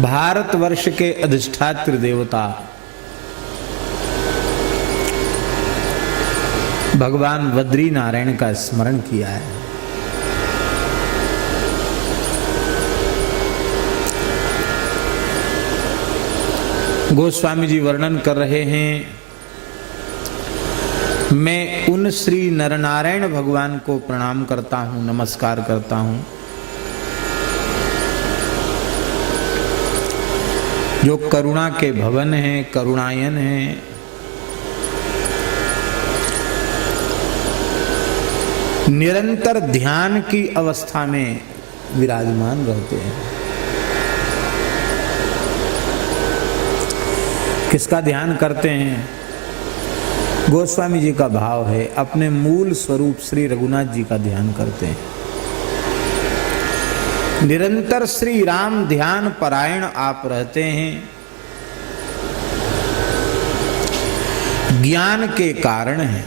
भारतवर्ष के अधिष्ठात्र देवता भगवान बद्री नारायण का स्मरण किया है। गोस्वामी जी वर्णन कर रहे हैं, मैं उन श्री नरनारायण भगवान को प्रणाम करता हूं, नमस्कार करता हूं, जो करुणा के भवन हैं, करुणायन हैं, निरंतर ध्यान की अवस्था में विराजमान रहते हैं। किसका ध्यान करते हैं? गोस्वामी जी का भाव है, अपने मूल स्वरूप श्री रघुनाथ जी का ध्यान करते हैं। निरंतर श्री राम ध्यान परायण आप रहते हैं। ज्ञान के कारण है।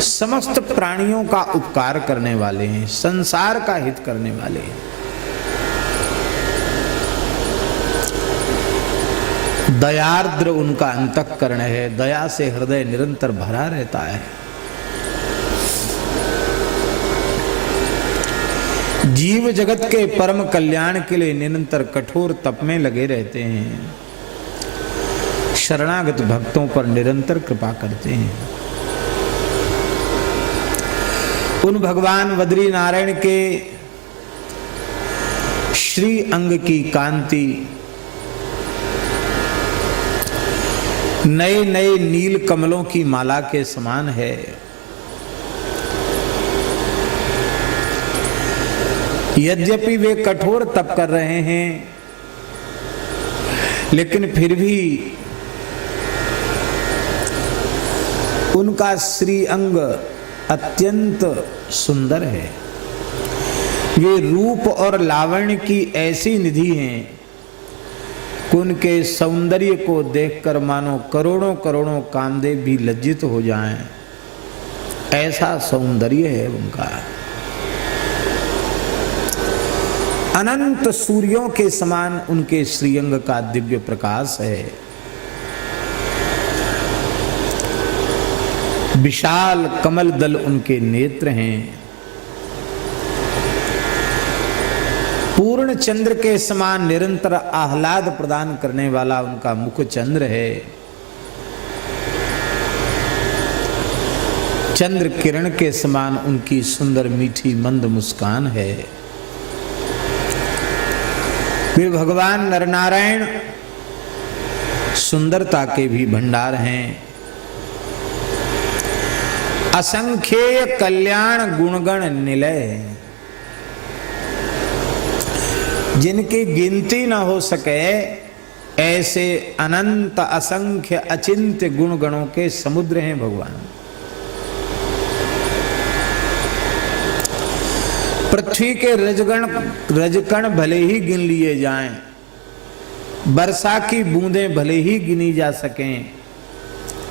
समस्त प्राणियों का उपकार करने वाले हैं, संसार का हित करने वाले हैं। दयार्द्र उनका अंतःकरण है, दया से हृदय निरंतर भरा रहता है। जीव जगत के परम कल्याण के लिए निरंतर कठोर तप में लगे रहते हैं। शरणागत भक्तों पर निरंतर कृपा करते हैं। उन भगवान बद्री नारायण के श्री अंग की कांति नए नए नील कमलों की माला के समान है। यद्यपि वे कठोर तप कर रहे हैं, लेकिन फिर भी उनका श्री अंग अत्यंत सुंदर है। वे रूप और लावण्य की ऐसी निधि हैं कि उनके सौंदर्य को देखकर मानो करोड़ों करोड़ों कामदेव भी लज्जित हो जाएं, ऐसा सौंदर्य है उनका। अनंत सूर्यों के समान उनके श्रीअंग का दिव्य प्रकाश है। विशाल कमल दल उनके नेत्र हैं। पूर्ण चंद्र के समान निरंतर आह्लाद प्रदान करने वाला उनका मुख चंद्र है। चंद्र किरण के समान उनकी सुंदर मीठी मंद मुस्कान है। वे भगवान नरनारायण सुंदरता के भी भंडार हैं। असंख्येय कल्याण गुणगण निलय, जिनकी गिनती न हो सके, ऐसे अनंत असंख्य अचिंत्य गुण गणों के समुद्र हैं भगवान। पृथ्वी के रजकण भले ही गिन लिए जाएं, वर्षा की बूंदें भले ही गिनी जा सकें,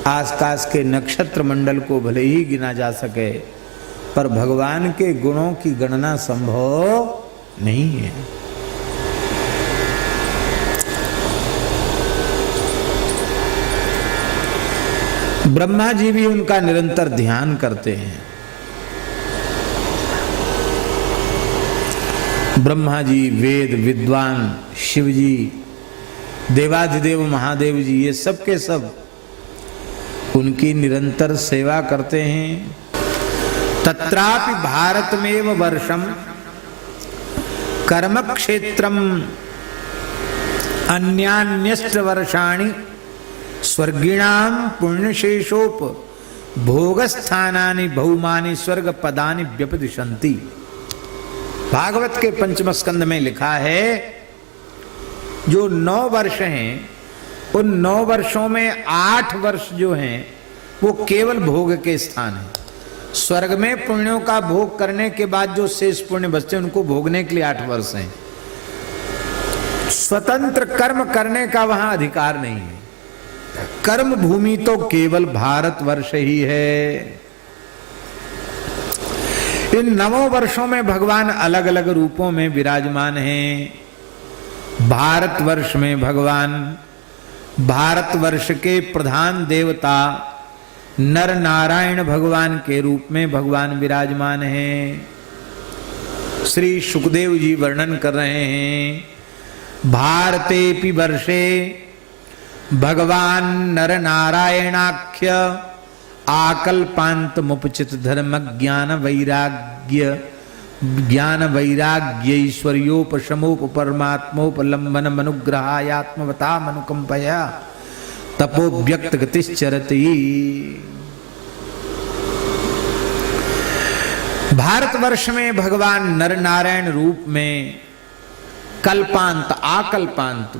आसपास के नक्षत्र मंडल को भले ही गिना जा सके, पर भगवान के गुणों की गणना संभव नहीं है। ब्रह्मा जी भी उनका निरंतर ध्यान करते हैं। ब्रह्मा जी, वेद विद्वान, शिव जी, देवाधिदेव महादेव जी, ये सब के सब उनकी निरंतर सेवा करते हैं। तत्रापि भारतमेव वर्षम कर्म क्षेत्रम अन्यान्यश्च वर्षाणि स्वर्गिणाम पुण्यशेषोप भोगस्थानानि भौमानि स्वर्ग पदानि व्यपदिशन्ति। भागवत के पंचम स्कंद में लिखा है, जो 9 वर्ष हैं, उन 9 वर्षों में 8 वर्ष जो हैं वो केवल भोग के स्थान है। स्वर्ग में पुण्यों का भोग करने के बाद जो शेष पुण्य बचते हैं उनको भोगने के लिए 8 वर्ष हैं। स्वतंत्र कर्म करने का वहां अधिकार नहीं है। कर्म भूमि तो केवल भारतवर्ष ही है। इन 9 वर्षों में भगवान अलग अलग रूपों में विराजमान हैं। भारतवर्ष में भगवान, भारतवर्ष के प्रधान देवता नर नारायण भगवान के रूप में भगवान विराजमान हैं। श्री सुखदेव जी वर्णन कर रहे हैं, भारतेपि वर्षे भगवान नर नारायणाख्य आकल्पांत मुपचित धर्म ज्ञान वैराग्यैश्वर्योपशमोप परमात्मोपलंबन मनुग्रहायात्मवता मनुकंपया तपो व्यक्त गतिश्चरति। भारतवर्ष में भगवान नर नारायण रूप में कल्पांत आकल्पांत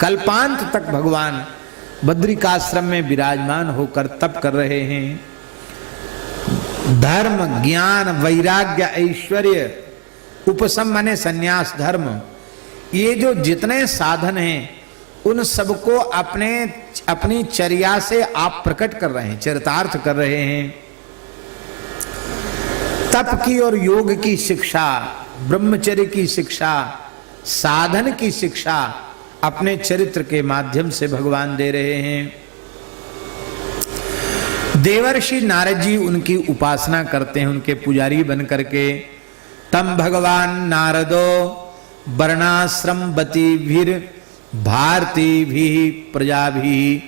कल्पांत तक भगवान बद्रिकाश्रम में विराजमान होकर तप कर रहे हैं। धर्म ज्ञान वैराग्य ऐश्वर्य उपशम माने संन्यास धर्म, ये जो जितने साधन हैं उन सबको अपनी चर्या से आप प्रकट कर रहे हैं, चरितार्थ कर रहे हैं। तप की और योग की शिक्षा, ब्रह्मचर्य की शिक्षा, साधन की शिक्षा अपने चरित्र के माध्यम से भगवान दे रहे हैं। देवर्षि नारद जी उनकी उपासना करते हैं, उनके पुजारी बन करके। तम भगवान नारदो वर्णाश्रमवतीभिर भारतीभिः प्रजाभिः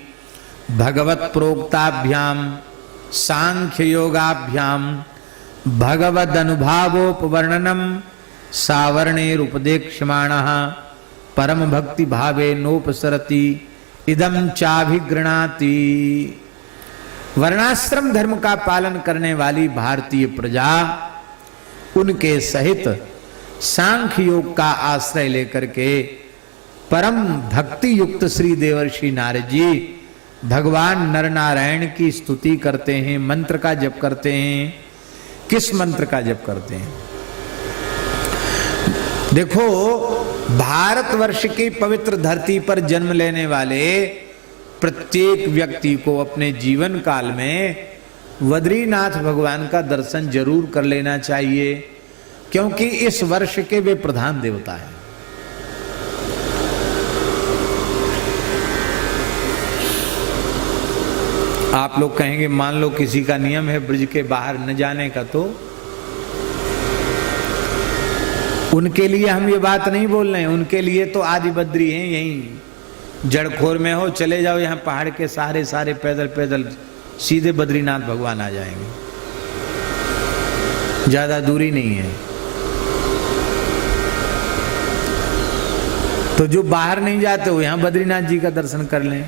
भगवत प्रोक्ताभ्याम सांख्य योगाभ्याम भगवदनुभावोपवर्णनम सावर्णेरुपदेक्ष्यमाणः परम भक्ति भावे नोपसरति इदम चाभिगृणाति। वर्णाश्रम धर्म का पालन करने वाली भारतीय प्रजा उनके सहित सांख्य योग का आश्रय लेकर के परम भक्ति युक्त श्री देवर्षि नारद जी भगवान नर नारायण की स्तुति करते हैं, मंत्र का जप करते हैं। किस मंत्र का जप करते हैं? देखो, भारतवर्ष की पवित्र धरती पर जन्म लेने वाले प्रत्येक व्यक्ति को अपने जीवन काल में बद्रीनाथ भगवान का दर्शन जरूर कर लेना चाहिए, क्योंकि इस वर्ष के वे प्रधान देवता हैं। आप लोग कहेंगे मान लो किसी का नियम है ब्रज के बाहर न जाने का, तो उनके लिए हम ये बात नहीं बोल रहे हैं। उनके लिए तो आदि बद्री हैं, यहीं जड़खोर में हो चले जाओ, यहाँ पहाड़ के सारे पैदल पैदल सीधे बद्रीनाथ भगवान आ जाएंगे, ज्यादा दूरी नहीं है। तो जो बाहर नहीं जाते हो यहाँ बद्रीनाथ जी का दर्शन कर लें।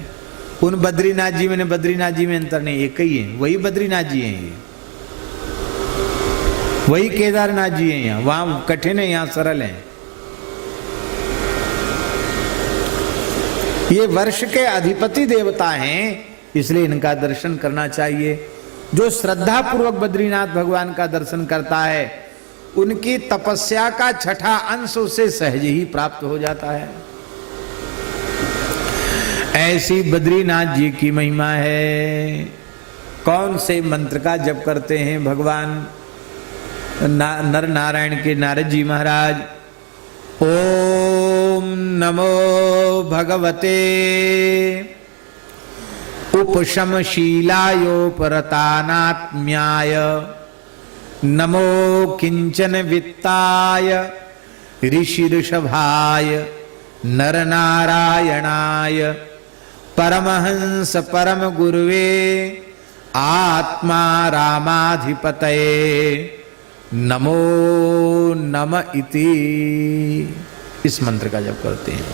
उन बद्रीनाथ जी में बद्रीनाथ जी में अंतर नहीं, एक ही है, वही बद्रीनाथ जी हैं, वही केदारनाथ जी हैं। यहाँ वहां कठिन है, यहाँ सरल है। ये वर्ष के अधिपति देवता हैं, इसलिए इनका दर्शन करना चाहिए। जो श्रद्धा पूर्वक बद्रीनाथ भगवान का दर्शन करता है उनकी तपस्या का छठा अंश उसे सहज ही प्राप्त हो जाता है। ऐसी बद्रीनाथ जी की महिमा है। कौन से मंत्र का जप करते हैं भगवान नर नारायण के नारद जी महाराज? ओम नमो भगवते उपशमशीलायोपरतानात्म्याय नमो किंचन वित्ताय ऋषिऋषभाय नरनारायणाय परमहंस परम गुरुवे आत्मा रामाधिपतये नमो नम इति। इस मंत्र का जप करते हैं।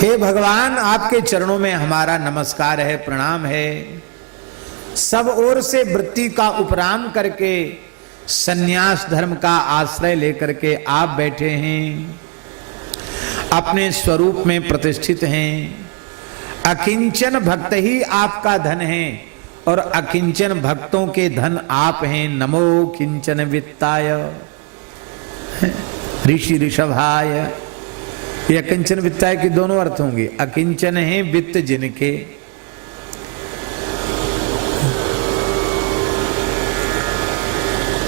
हे भगवान, आपके चरणों में हमारा नमस्कार है, प्रणाम है। सब ओर से वृत्ति का उपराम करके सन्यास धर्म का आश्रय लेकर के आप बैठे हैं, अपने स्वरूप में प्रतिष्ठित हैं। अकिंचन भक्त ही आपका धन है और अकिंचन भक्तों के धन आप हैं। नमो किंचन वित्ताय ऋषि ऋषभाय। ये अकिंचन वित्ताय के दोनों अर्थ होंगे। अकिंचन है वित्त जिनके,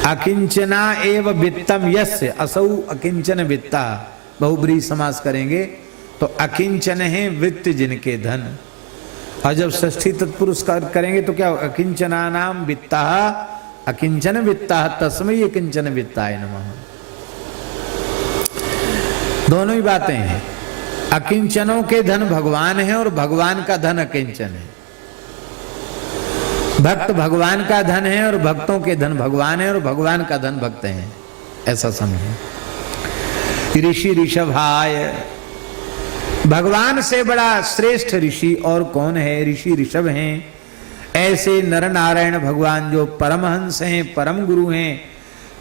अकिंचना एव वित्तम यस्य, असौ अकिंचन वित्ता, बहुब्रीहि समास करेंगे तो अकिंचन है वित्त जिनके धन। और जब षष्ठी तत्पुरुष करेंगे तो क्या, अकिंचना नाम वित्ता अकिंचन वित्ता तस्मै अकिंचन वित्ताय नमः। दोनों ही बातें हैं। अकिंचनों के धन भगवान है और भगवान का धन अकिंचन है। भक्त भगवान का धन है और भक्तों के धन भगवान है और भगवान का धन भक्त हैं, ऐसा समझे। ऋषि ऋषभाय, भगवान से बड़ा श्रेष्ठ ऋषि और कौन है, ऋषि ऋषभ हैं। ऐसे नर नारायण भगवान जो परमहंस हैं, परम गुरु हैं,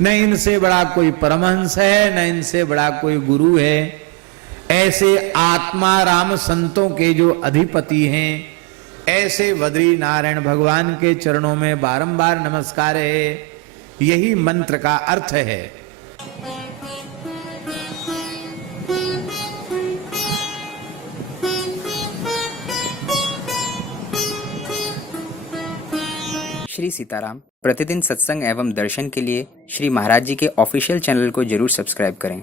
न इनसे बड़ा कोई परमहंस है, न इनसे बड़ा कोई गुरु है। ऐसे आत्मा राम संतों के जो अधिपति हैं, ऐसे बद्री नारायण भगवान के चरणों में बारंबार नमस्कार है। यही मंत्र का अर्थ है। श्री सीताराम। प्रतिदिन सत्संग एवं दर्शन के लिए श्री महाराज जी के ऑफिशियल चैनल को जरूर सब्सक्राइब करें।